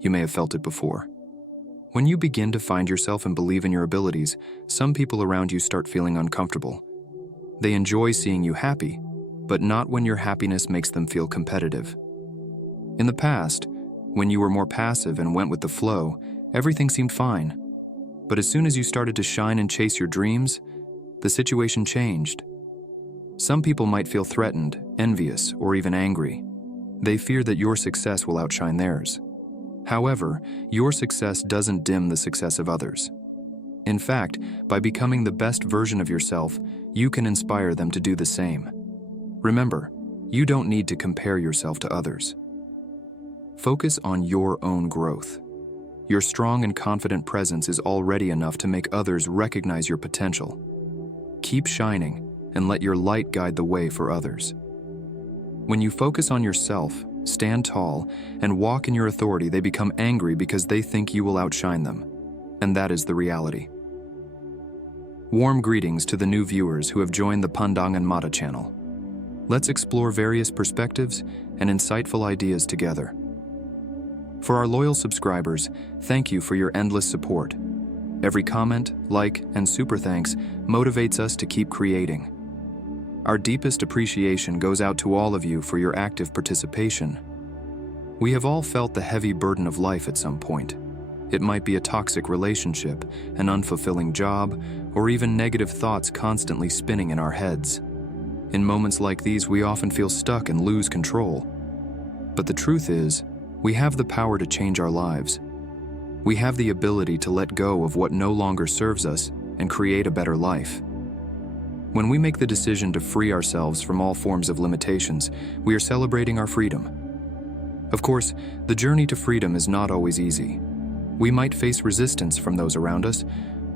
You may have felt it before. When you begin to find yourself and believe in your abilities, some people around you start feeling uncomfortable. They enjoy seeing you happy, but not when your happiness makes them feel competitive. In the past, when you were more passive and went with the flow, everything seemed fine. But as soon as you started to shine and chase your dreams, the situation changed. Some people might feel threatened, envious, or even angry. They fear that your success will outshine theirs. However, your success doesn't dim the success of others. In fact, by becoming the best version of yourself, you can inspire them to do the same. Remember, you don't need to compare yourself to others. Focus on your own growth. Your strong and confident presence is already enough to make others recognize your potential. Keep shining and let your light guide the way for others. When you focus on yourself, stand tall, and walk in your authority, they become angry because they think you will outshine them. And that is the reality. Warm greetings to the new viewers who have joined the Pandang and Mata channel. Let's explore various perspectives and insightful ideas together. For our loyal subscribers, thank you for your endless support. Every comment, like, and super thanks motivates us to keep creating. Our deepest appreciation goes out to all of you for your active participation. We have all felt the heavy burden of life at some point. It might be a toxic relationship, an unfulfilling job, or even negative thoughts constantly spinning in our heads. In moments like these, we often feel stuck and lose control. But the truth is, we have the power to change our lives. We have the ability to let go of what no longer serves us and create a better life. When we make the decision to free ourselves from all forms of limitations, we are celebrating our freedom. Of course, the journey to freedom is not always easy. We might face resistance from those around us,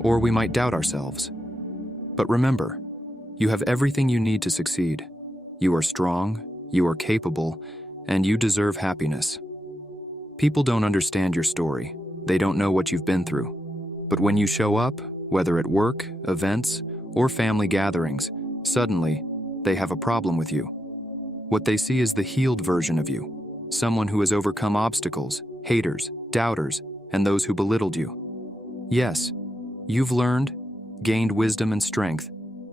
or we might doubt ourselves. But remember, you have everything you need to succeed. You are strong, you are capable, and you deserve happiness. People don't understand your story. They don't know what you've been through. But when you show up, whether at work, events, or family gatherings, suddenly, they have a problem with you. What they see is the healed version of you, someone who has overcome obstacles, haters, doubters, and those who belittled you. Yes, you've learned, gained wisdom and strength,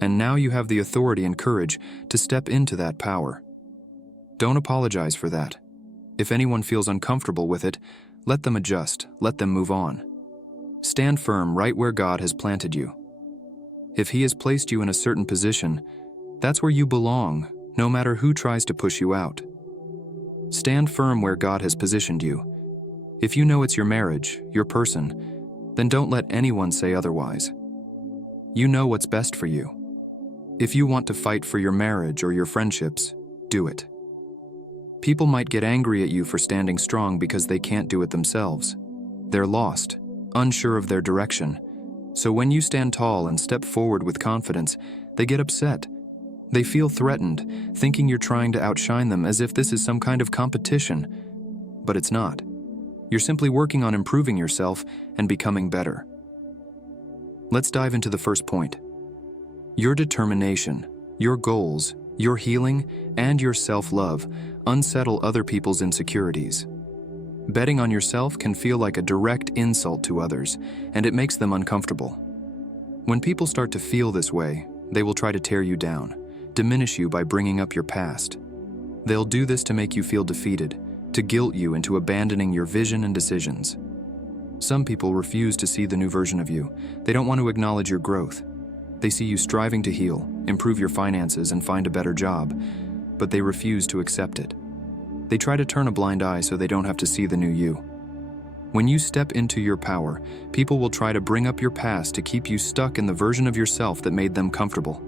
and now you have the authority and courage to step into that power. Don't apologize for that. If anyone feels uncomfortable with it, let them adjust, let them move on. Stand firm right where God has planted you. If He has placed you in a certain position, that's where you belong, no matter who tries to push you out. Stand firm where God has positioned you. If you know it's your marriage, your person, then don't let anyone say otherwise. You know what's best for you. If you want to fight for your marriage or your friendships, do it. People might get angry at you for standing strong because they can't do it themselves. They're lost, unsure of their direction. So when you stand tall and step forward with confidence, they get upset. They feel threatened, thinking you're trying to outshine them as if this is some kind of competition. But it's not. You're simply working on improving yourself and becoming better. Let's dive into the first point. Your determination, your goals, your healing, and your self-love unsettle other people's insecurities. Betting on yourself can feel like a direct insult to others, and it makes them uncomfortable. When people start to feel this way, they will try to tear you down, diminish you by bringing up your past. They'll do this to make you feel defeated, to guilt you into abandoning your vision and decisions. Some people refuse to see the new version of you. They don't want to acknowledge your growth. They see you striving to heal, improve your finances, and find a better job, but they refuse to accept it. They try to turn a blind eye so they don't have to see the new you. When you step into your power, people will try to bring up your past to keep you stuck in the version of yourself that made them comfortable.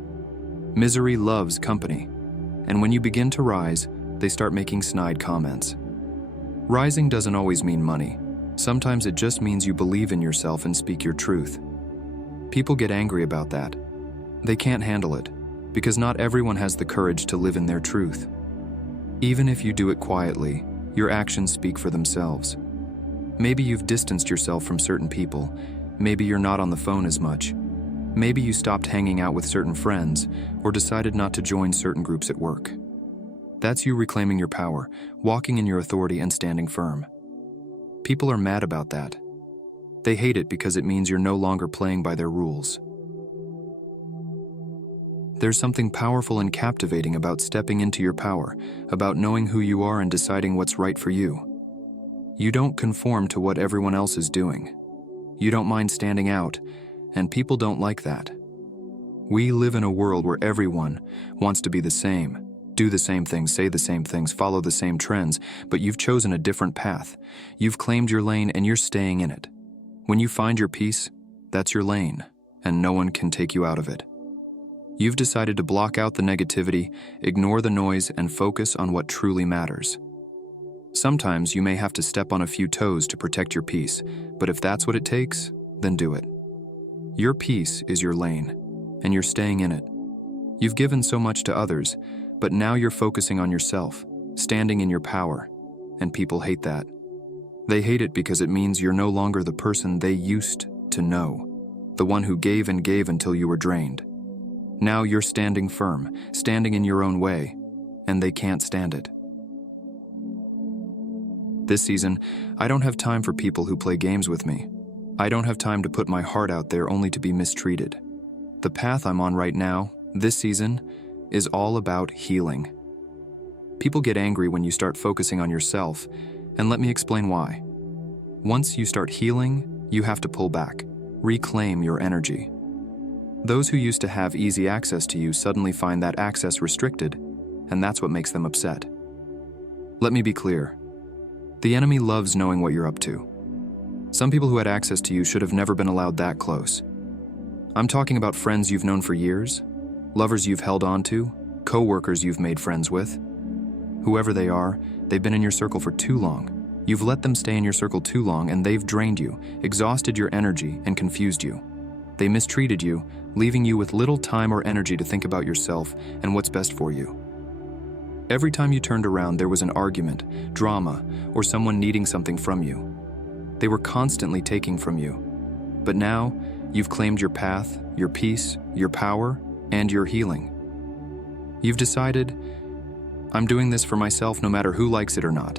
Misery loves company, and when you begin to rise, they start making snide comments. Rising doesn't always mean money. Sometimes it just means you believe in yourself and speak your truth. People get angry about that. They can't handle it, because not everyone has the courage to live in their truth. Even if you do it quietly, your actions speak for themselves. Maybe you've distanced yourself from certain people. Maybe you're not on the phone as much. Maybe you stopped hanging out with certain friends or decided not to join certain groups at work. That's you reclaiming your power, walking in your authority and standing firm. People are mad about that. They hate it because it means you're no longer playing by their rules. There's something powerful and captivating about stepping into your power, about knowing who you are and deciding what's right for you. You don't conform to what everyone else is doing. You don't mind standing out, and people don't like that. We live in a world where everyone wants to be the same, do the same things, say the same things, follow the same trends, but you've chosen a different path. You've claimed your lane and you're staying in it. When you find your peace, that's your lane, and no one can take you out of it. You've decided to block out the negativity, ignore the noise, and focus on what truly matters. Sometimes you may have to step on a few toes to protect your peace, but if that's what it takes, then do it. Your peace is your lane, and you're staying in it. You've given so much to others, but now you're focusing on yourself, standing in your power, and people hate that. They hate it because it means you're no longer the person they used to know, the one who gave and gave until you were drained. Now you're standing firm, standing in your own way, and they can't stand it. This season, I don't have time for people who play games with me. I don't have time to put my heart out there only to be mistreated. The path I'm on right now, this season, is all about healing. People get angry when you start focusing on yourself, and let me explain why. Once you start healing, you have to pull back, reclaim your energy. Those who used to have easy access to you suddenly find that access restricted, and that's what makes them upset. Let me be clear. The enemy loves knowing what you're up to. Some people who had access to you should have never been allowed that close. I'm talking about friends you've known for years, lovers you've held on to, co-workers you've made friends with. Whoever they are, they've been in your circle for too long. You've let them stay in your circle too long, and they've drained you, exhausted your energy, and confused you. They mistreated you, leaving you with little time or energy to think about yourself and what's best for you. Every time you turned around, there was an argument, drama, or someone needing something from you. They were constantly taking from you. But now, you've claimed your path, your peace, your power, and your healing. You've decided, I'm doing this for myself no matter who likes it or not.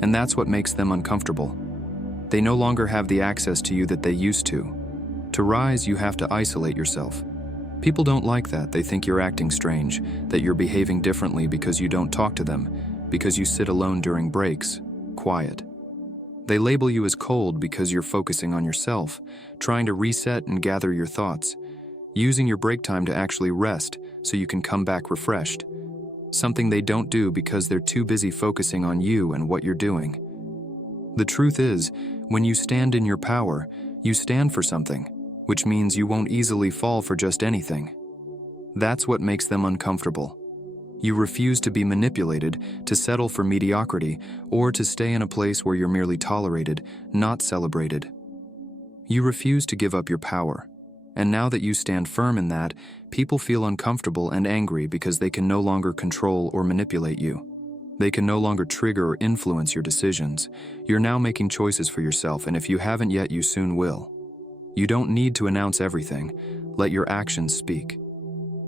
And that's what makes them uncomfortable. They no longer have the access to you that they used to. To rise, you have to isolate yourself. People don't like that. They think you're acting strange, that you're behaving differently because you don't talk to them, because you sit alone during breaks, quiet. They label you as cold because you're focusing on yourself, trying to reset and gather your thoughts, using your break time to actually rest so you can come back refreshed. Something they don't do because they're too busy focusing on you and what you're doing. The truth is, when you stand in your power, you stand for something, which means you won't easily fall for just anything. That's what makes them uncomfortable. You refuse to be manipulated, to settle for mediocrity, or to stay in a place where you're merely tolerated, not celebrated. You refuse to give up your power. And now that you stand firm in that, people feel uncomfortable and angry because they can no longer control or manipulate you. They can no longer trigger or influence your decisions. You're now making choices for yourself, and if you haven't yet, you soon will. You don't need to announce everything. Let your actions speak.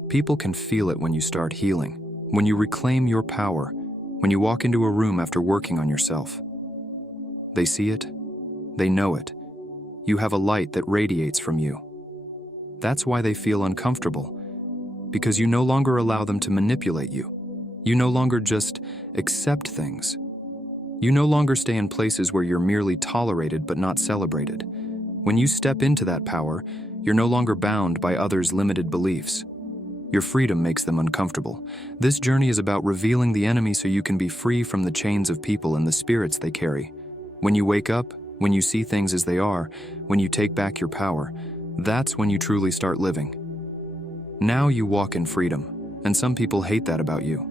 People can feel it when you start healing, when you reclaim your power, when you walk into a room after working on yourself. They see it. They know it. You have a light that radiates from you. That's why they feel uncomfortable, because you no longer allow them to manipulate you. You no longer just accept things. You no longer stay in places where you're merely tolerated but not celebrated. When you step into that power, you're no longer bound by others' limited beliefs. Your freedom makes them uncomfortable. This journey is about revealing the enemy so you can be free from the chains of people and the spirits they carry. When you wake up, when you see things as they are, when you take back your power, that's when you truly start living. Now you walk in freedom, and some people hate that about you.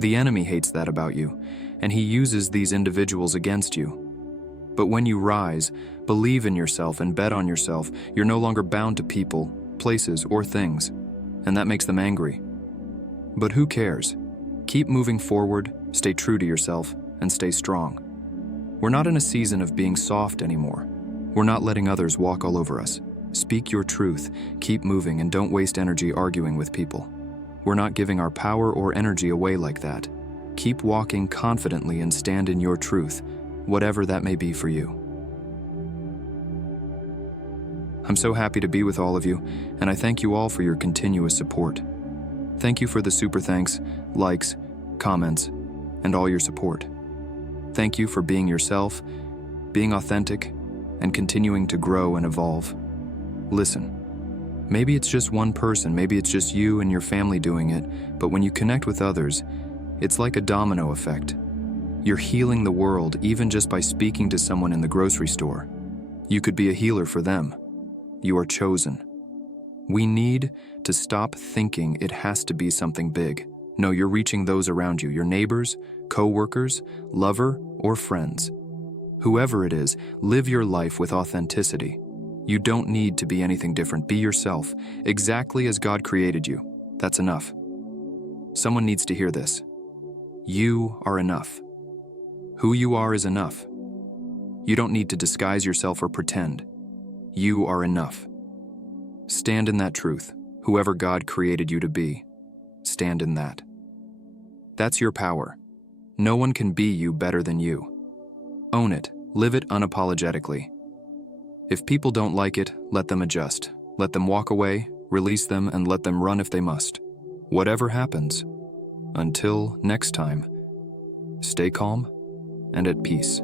The enemy hates that about you, and he uses these individuals against you. But when you rise, believe in yourself and bet on yourself, you're no longer bound to people, places, or things, and that makes them angry. But who cares? Keep moving forward, stay true to yourself, and stay strong. We're not in a season of being soft anymore. We're not letting others walk all over us. Speak your truth, keep moving, and don't waste energy arguing with people. We're not giving our power or energy away like that. Keep walking confidently and stand in your truth. whatever that may be for you. I'm so happy to be with all of you, and I thank you all for your continuous support. Thank you for the super thanks, likes, comments, and all your support. Thank you for being yourself, being authentic, and continuing to grow and evolve. Listen, maybe it's just one person, maybe it's just you and your family doing it, but when you connect with others, it's like a domino effect. You're healing the world even just by speaking to someone in the grocery store. You could be a healer for them. You are chosen. We need to stop thinking it has to be something big. No, you're reaching those around you, your neighbors, co-workers, lover, or friends. Whoever it is, live your life with authenticity. You don't need to be anything different. Be yourself, exactly as God created you. That's enough. Someone needs to hear this. You are enough. Who you are is enough. You don't need to disguise yourself or pretend. You are enough. Stand in that truth. Whoever God created you to be, stand in that. That's your power. No one can be you better than you. Own it. Live it unapologetically. If people don't like it, let them adjust. Let them walk away, release them, and let them run if they must. Whatever happens. Until next time, stay calm and at peace.